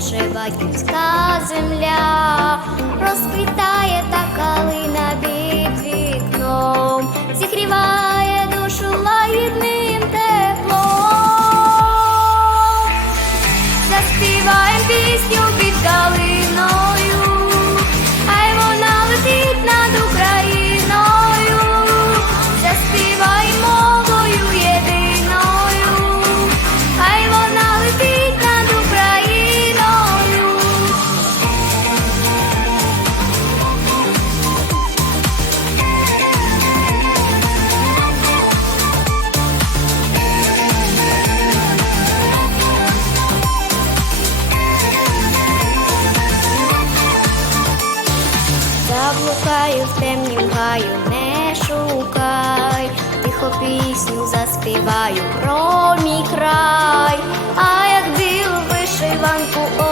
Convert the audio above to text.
Чебаківська земля. Заблукаю в темнім гаю, не шукай, тихо пісню заспіваю про мій край, а як білу вишиванку.